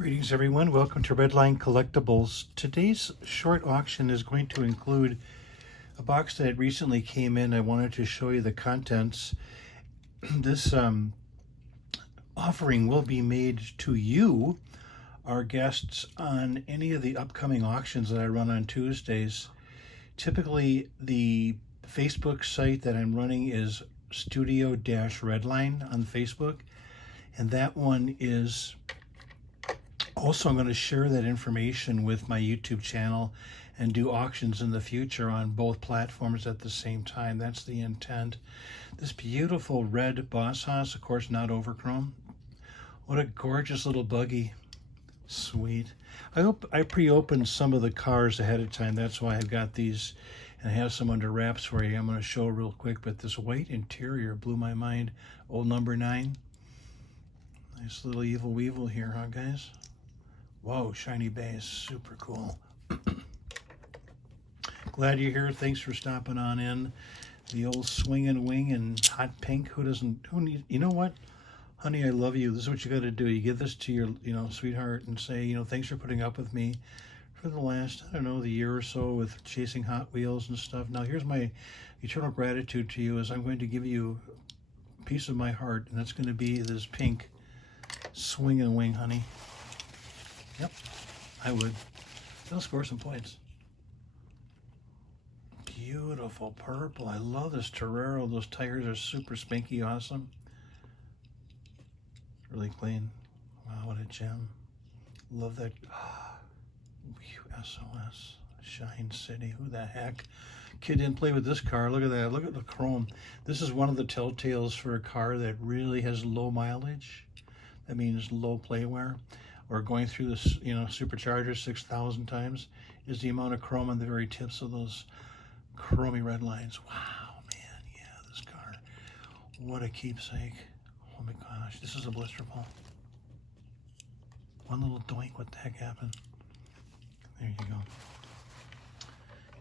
Greetings everyone, welcome to Redline Collectibles. Today's short auction is going to include a box that recently came in. I wanted to show you the contents. This offering will be made to you, our guests, on any of the upcoming auctions that I run on Tuesdays. Typically the Facebook site that I'm running is Studio-Redline on Facebook, and that one is also, I'm going to share that information with my YouTube channel and do auctions in the future on both platforms at the same time. That's the intent. This beautiful red Boss Hoss, of course, not overchrome. What a gorgeous little buggy. Sweet. I hope I pre-opened some of the cars ahead of time. That's why I've got these and I have some under wraps for you. I'm going to show real quick, but this white interior blew my mind. Old number 9. Nice little evil weevil here, huh, guys? Whoa, shiny base, super cool. Glad you're here. Thanks for stopping on in. The old swinging wing and hot pink. Who needs, you know what? Honey, I love you. This is what you got to do. You give this to your, sweetheart and say, thanks for putting up with me for the last, I don't know, the year or so with chasing Hot Wheels and stuff. Now, here's my eternal gratitude to you is I'm going to give you a piece of my heart, and that's going to be this pink swinging wing, honey. Yep, I would. They'll score some points. Beautiful purple. I love this Torero. Those tires are super spanky awesome. Really clean. Wow, what a gem. Love that. SOS. Shine City. Who the heck? Kid didn't play with this car. Look at that. Look at the chrome. This is one of the telltales for a car that really has low mileage. That means low play wear. Or going through this, supercharger 6,000 times, is the amount of chrome on the very tips of those chromy red lines. Wow, man, yeah, this car. What a keepsake. Oh my gosh, this is a blister ball. One little doink, what the heck happened? There you go.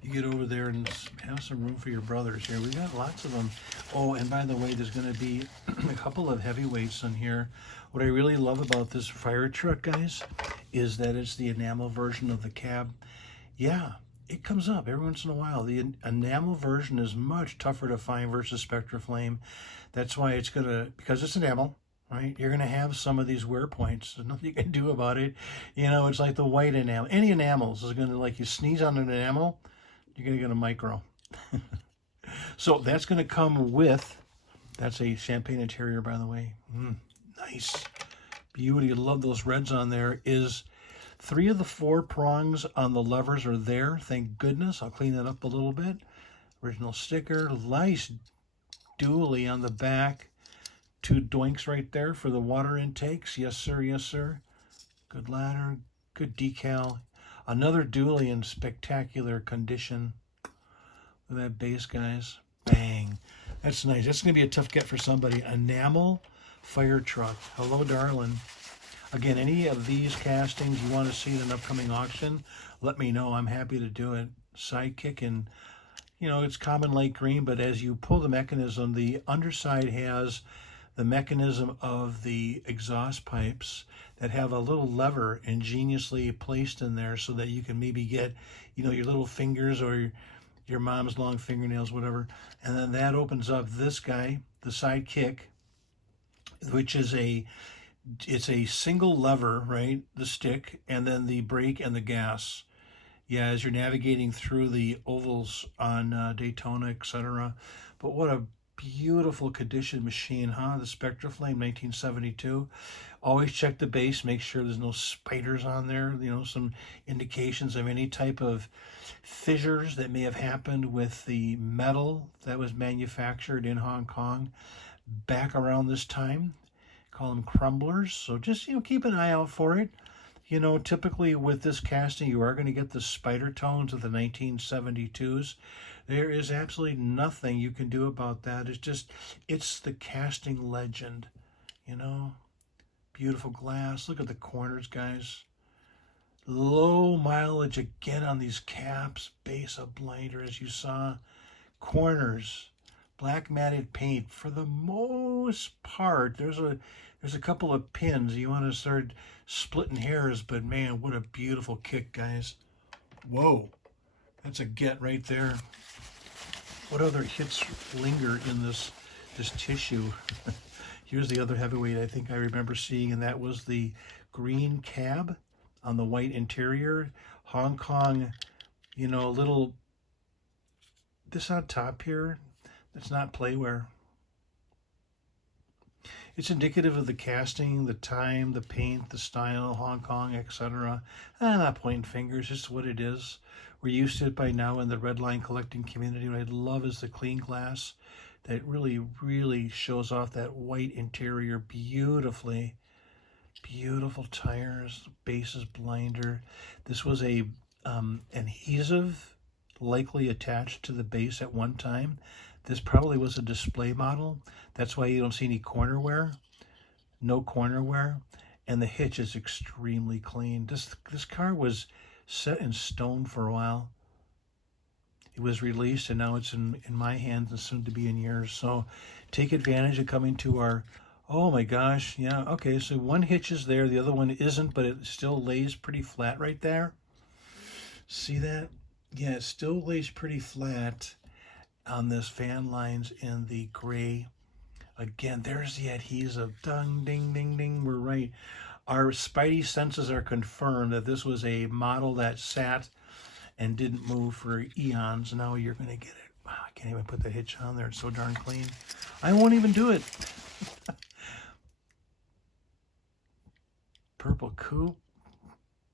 You get over there and have some room for your brothers here. We got lots of them. Oh, and by the way, there's going to be a couple of heavyweights on here. What I really love about this fire truck, guys, is that it's the enamel version of the cab. Yeah, it comes up every once in a while. The enamel version is much tougher to find versus Spectra Flame. That's why it's going to, because it's enamel, right? You're going to have some of these wear points. There's nothing you can do about it. It's like the white enamel. Any enamels is going to, like you sneeze on an enamel, you're going to get a micro. So that's going to come with, that's a champagne interior, by the way. Nice. Beauty. I love those reds on there. Is 3 of the 4 prongs on the levers are there. Thank goodness. I'll clean that up a little bit. Original sticker. Nice dually on the back. 2 doinks right there for the water intakes. Yes, sir. Yes, sir. Good ladder. Good decal. Another dually in spectacular condition. Look at that base, guys. Bang. That's nice. That's going to be a tough get for somebody. Enamel fire truck. Hello, darling. Again, any of these castings you want to see in an upcoming auction, let me know. I'm happy to do it. Sidekick, and it's common light green, but as you pull the mechanism, the underside has the mechanism of the exhaust pipes that have a little lever ingeniously placed in there so that you can maybe get, your little fingers or your mom's long fingernails, whatever. And then that opens up this guy, the Sidekick, which is it's a single lever, right? The stick, and then the brake and the gas. Yeah, as you're navigating through the ovals on Daytona, etc. But what a beautiful condition machine, huh? The Spectra Flame 1972. Always check the base, make sure there's no spiders on there, some indications of any type of fissures that may have happened with the metal that was manufactured in Hong Kong back around this time. Call them crumblers. So just, keep an eye out for it. Typically with this casting, you are going to get the spider tones of the 1972s. There is absolutely nothing you can do about that. It's the casting legend, Beautiful glass. Look at the corners, guys. Low mileage again on these caps. Base of blinder, as you saw. Corners. Black matted paint for the most part. There's a couple of pins. You want to start splitting hairs, but man, what a beautiful kick, guys. Whoa, that's a get right there. What other hits linger in this tissue? Here's the other heavyweight I think I remember seeing, and that was the green cab on the white interior. Hong Kong, you know, little, this on top here, it's not playwear. It's indicative of the casting, the time, the paint, the style, Hong Kong, etc. I'm not pointing fingers, it's what it is. We're used to it by now in the Redline collecting community. What I love is the clean glass that really, really shows off that white interior beautifully. Beautiful tires, base is blinder. This was a adhesive likely attached to the base at one time. This probably was a display model. That's why you don't see any corner wear. No corner wear. And the hitch is extremely clean. This car was set in stone for a while. It was released and now it's in my hands and soon to be in yours. So take advantage of coming to our, oh my gosh, yeah, okay, so one hitch is there, the other one isn't, but it still lays pretty flat right there. See that? Yeah, it still lays pretty flat on this van lines in the gray. Again, there's the adhesive. Ding, ding, ding, ding. We're right. Our spidey senses are confirmed that this was a model that sat and didn't move for eons. Now you're going to get it. Wow, I can't even put the hitch on there. It's so darn clean. I won't even do it. Purple coupe.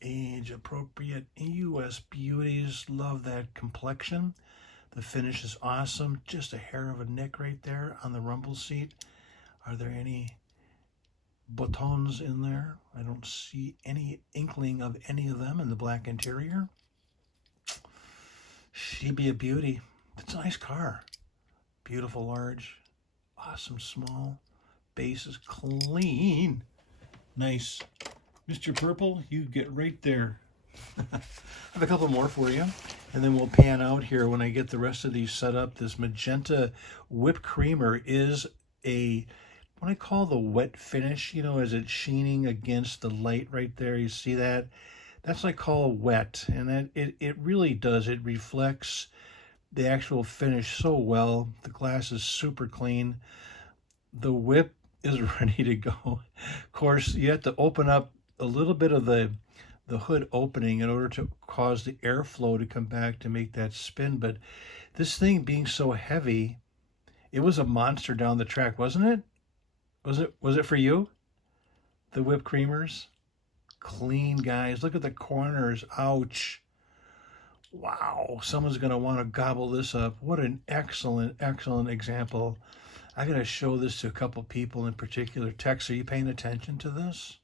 Age appropriate US beauties. Love that complexion. The finish is awesome. Just a hair of a nick right there on the rumble seat. Are there any buttons in there? I don't see any inkling of any of them in the black interior. She'd be a beauty. It's a nice car. Beautiful large. Awesome small. Base is clean. Nice. Mr. Purple, you get right there. I have a couple more for you, and then we'll pan out here when I get the rest of these set up. This magenta whipped creamer is what I call the wet finish, you know, as it's sheening against the light right there. You see that? That's what I call wet, and that it really does. It reflects the actual finish so well. The glass is super clean. The whip is ready to go. Of course, you have to open up a little bit of the hood opening in order to cause the airflow to come back to make that spin. But this thing being so heavy, it was a monster down the track, wasn't it? Was it for you? The whipped creamers? Clean, guys. Look at the corners. Ouch. Wow. Someone's going to want to gobble this up. What an excellent, excellent example. I got to show this to a couple people in particular. Tex, are you paying attention to this?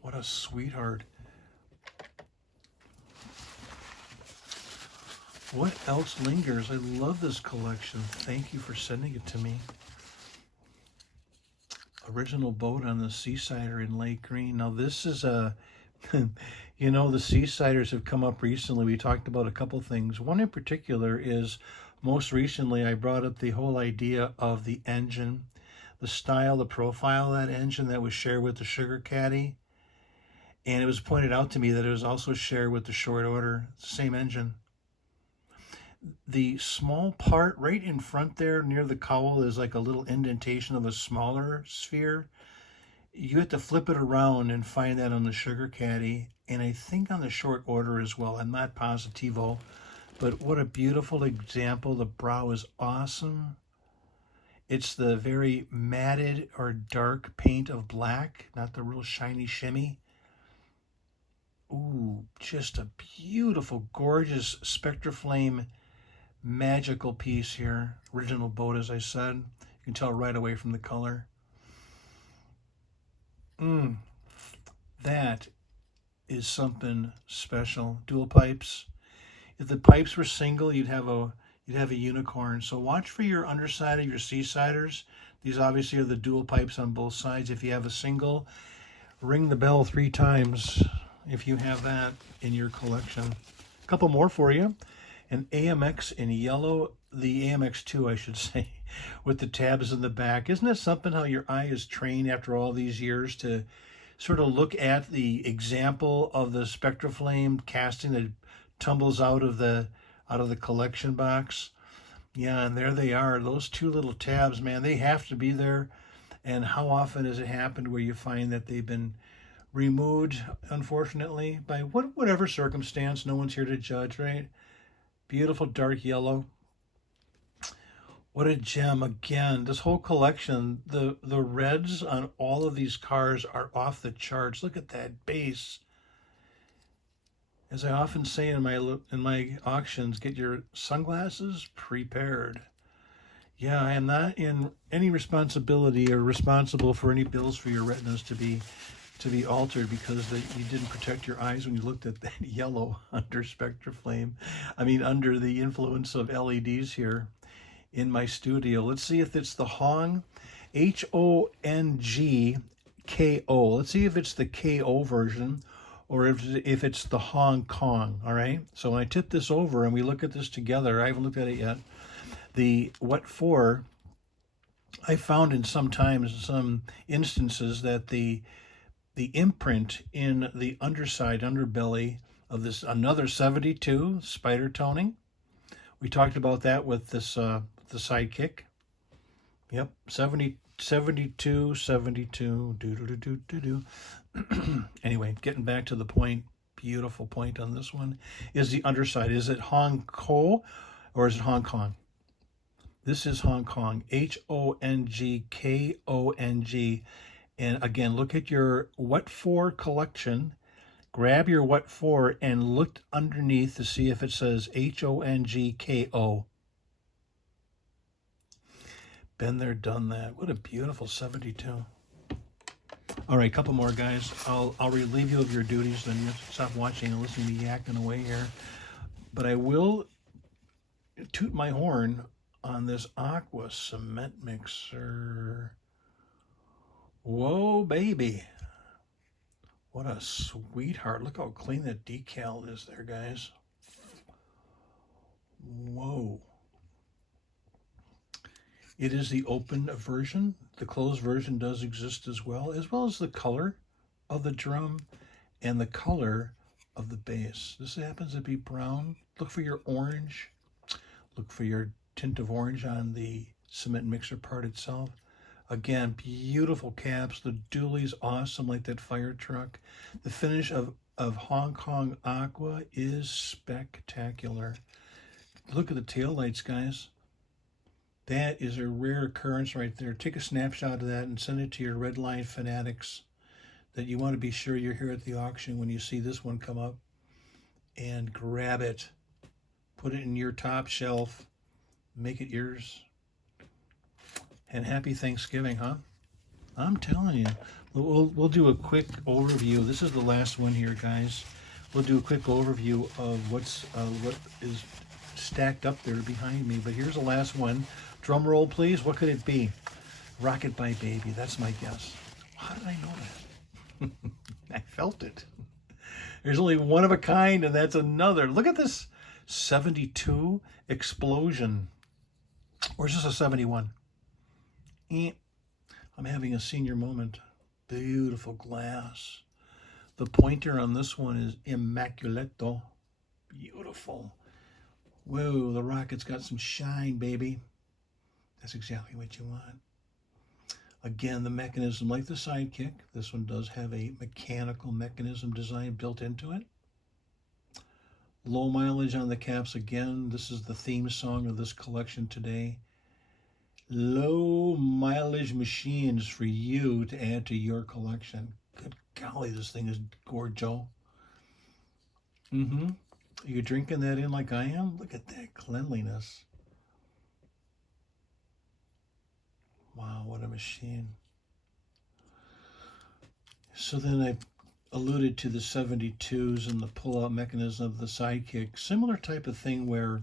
What a sweetheart. What else lingers? I love this collection. Thank you for sending it to me. Original boat on the Seasider in Lake Green. Now this is a, you know, the Seasiders have come up recently. We talked about a couple things. One in particular is, most recently I brought up the whole idea of the engine, the style, the profile of that engine that was shared with the Sugar Caddy. And it was pointed out to me that it was also shared with the Short Order, same engine. The small part right in front there near the cowl is like a little indentation of a smaller sphere. You have to flip it around and find that on the Sugar Caddy, and I think on the Short Order as well. I'm not positivo, but what a beautiful example. The brow is awesome. It's the very matted or dark paint of black, not the real shiny shimmy. Ooh, just a beautiful, gorgeous Spectraflame magical piece here. Original boat, as I said. You can tell right away from the color. That is something special. Dual pipes. If the pipes were single, you'd have a unicorn. So watch for your underside of your Seasiders. These obviously are the dual pipes on both sides. If you have a single, ring the bell 3 times if you have that in your collection. A couple more for you. An AMX in yellow, the AMX2, I should say, with the tabs in the back. Isn't it something how your eye is trained after all these years to sort of look at the example of the SpectraFlame casting that tumbles out of the collection box? Yeah, and there they are. Those two little tabs, man, they have to be there. And how often has it happened where you find that they've been removed, unfortunately, by whatever circumstance? No one's here to judge, right? Beautiful dark yellow. What a gem. Again, this whole collection, the reds on all of these cars are off the charts. Look at that base. As I often say in my auctions, get your sunglasses prepared. Yeah, I am not in any responsibility or responsible for any bills for your retinas to be altered because you didn't protect your eyes when you looked at that yellow under SpectraFlame. I mean, under the influence of LEDs here in my studio. Let's see if it's the Hong, Hongko. Let's see if it's the KO version or if it's the Hong Kong, all right? So when I tip this over and we look at this together, I haven't looked at it yet. The what for, I found in some instances that the imprint in the underbelly of this, another 72 spider toning. We talked about that with this the Sidekick. Yep, 72, Anyway, getting back to the point, beautiful point on this one, is the underside. Is it Hong Kong or is it Hong Kong? This is Hong Kong, HONGKONG. And again, look at your what for collection. Grab your what for and look underneath to see if it says HONGKO. Been there, done that. What a beautiful 72. All right, a couple more, guys. I'll relieve you of your duties, then you stop watching and listening to me yakking away here. But I will toot my horn on this Aqua cement mixer. Whoa, baby. What a sweetheart. Look how clean that decal is there, guys. Whoa. It is the open version. The closed version does exist as well as the color of the drum and the color of the bass. This happens to be brown. Look for your orange. Look for your tint of orange on the cement mixer part itself. Again, beautiful caps. The dually's awesome, like that fire truck. The finish of Hong Kong Aqua is spectacular. Look at the taillights, guys. That is a rare occurrence right there. Take a snapshot of that and send it to your Redline fanatics that you want to be sure you're here at the auction when you see this one come up. And grab it. Put it in your top shelf. Make it yours. And happy Thanksgiving, huh? I'm telling you. We'll do a quick overview. This is the last one here, guys. We'll do a quick overview of what is stacked up there behind me. But here's the last one. Drum roll, please. What could it be? Rocket by Baby. That's my guess. How did I know that? I felt it. There's only one of a kind, and that's another. Look at this 72 Explosion. Or is this a 71? I'm having a senior moment. Beautiful glass. The pointer on this one is Immaculato. Beautiful. Whoa, the rocket's got some shine, baby. That's exactly what you want. Again, the mechanism, like the Sidekick, this one does have a mechanical mechanism design built into it. Low mileage on the caps again. This is the theme song of this collection today. Low mileage machines for you to add to your collection. Good golly, this thing is gorgeous. Are you drinking that in like I am? Look at that cleanliness. Wow, what a machine. So then I alluded to the 72s and the pull-out mechanism of the Sidekick. Similar type of thing where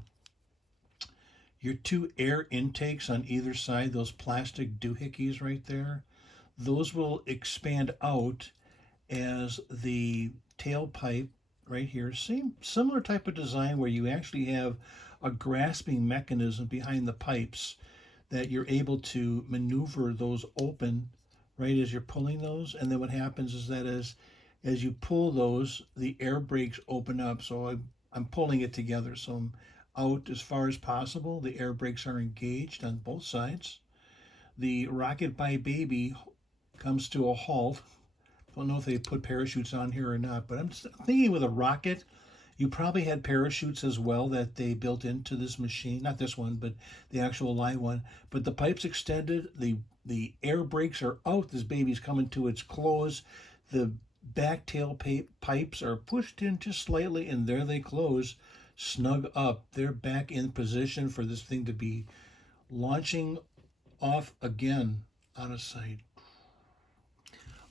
your two air intakes on either side, those plastic doohickeys right there, those will expand out as the tailpipe right here. Similar type of design where you actually have a grasping mechanism behind the pipes that you're able to maneuver those open right as you're pulling those. And then what happens is that as you pull those, the air brakes open up. So I'm pulling it together. So I'm out as far as possible. The air brakes are engaged on both sides. The rocket by baby comes to a halt. I don't know if they put parachutes on here or not, but I'm thinking with a rocket, you probably had parachutes as well that they built into this machine. Not this one, but the actual live one. But the pipe's extended. The air brakes are out. This baby's coming to its close. The back tail pipes are pushed in just slightly, and there they close, snug up. They're back in position for this thing to be launching off again out of sight.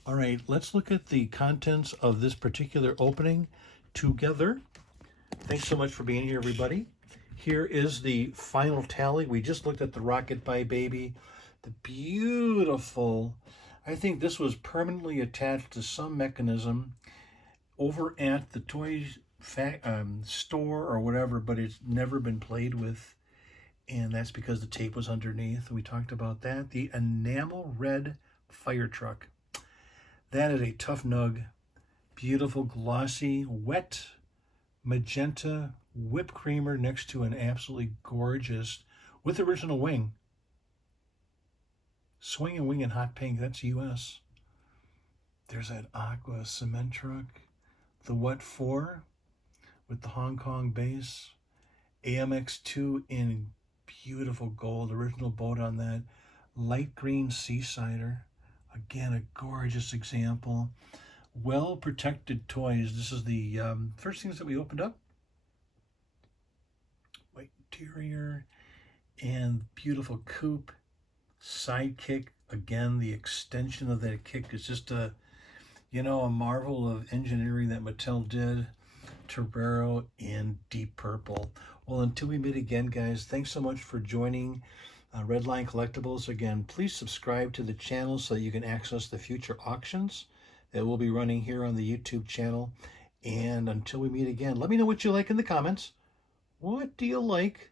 All right, let's look at the contents of this particular opening together. Thanks so much for being here, everybody. Here is the final tally. We just looked at the Rocket by Baby. The beautiful, I think this was permanently attached to some mechanism over at the toy store or whatever, but it's never been played with. And that's because the tape was underneath. We talked about that. The Enamel Red Fire Truck. That is a tough nug. Beautiful, glossy, wet, magenta whipped creamer next to an absolutely gorgeous, with original wing. Swing and wing in hot pink. That's US. There's that Aqua cement truck. The What 4 with the Hong Kong base. AMX2 in beautiful gold. Original boat on that. Light green Seasider. Again, a gorgeous example. Well-protected toys. This is the first things that we opened up. White interior and beautiful coupe. Sidekick. Again, the extension of that kick is just a marvel of engineering that Mattel did. Torero in deep purple. Well, until we meet again, guys, thanks so much for joining Redline Collectibles. Again, please subscribe to the channel so that you can access the future auctions that we'll be running here on the YouTube channel. And until we meet again, let me know what you like in the comments. What do you like?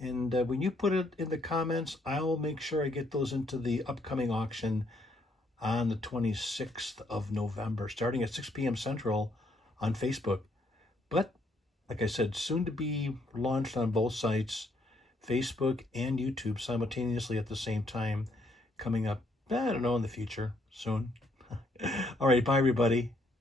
And when you put it in the comments, I'll make sure I get those into the upcoming auction on the 26th of November, starting at 6 p.m. Central on Facebook. But, like I said, soon to be launched on both sites, Facebook and YouTube, simultaneously at the same time, coming up, I don't know, in the future, soon. All right, bye, everybody.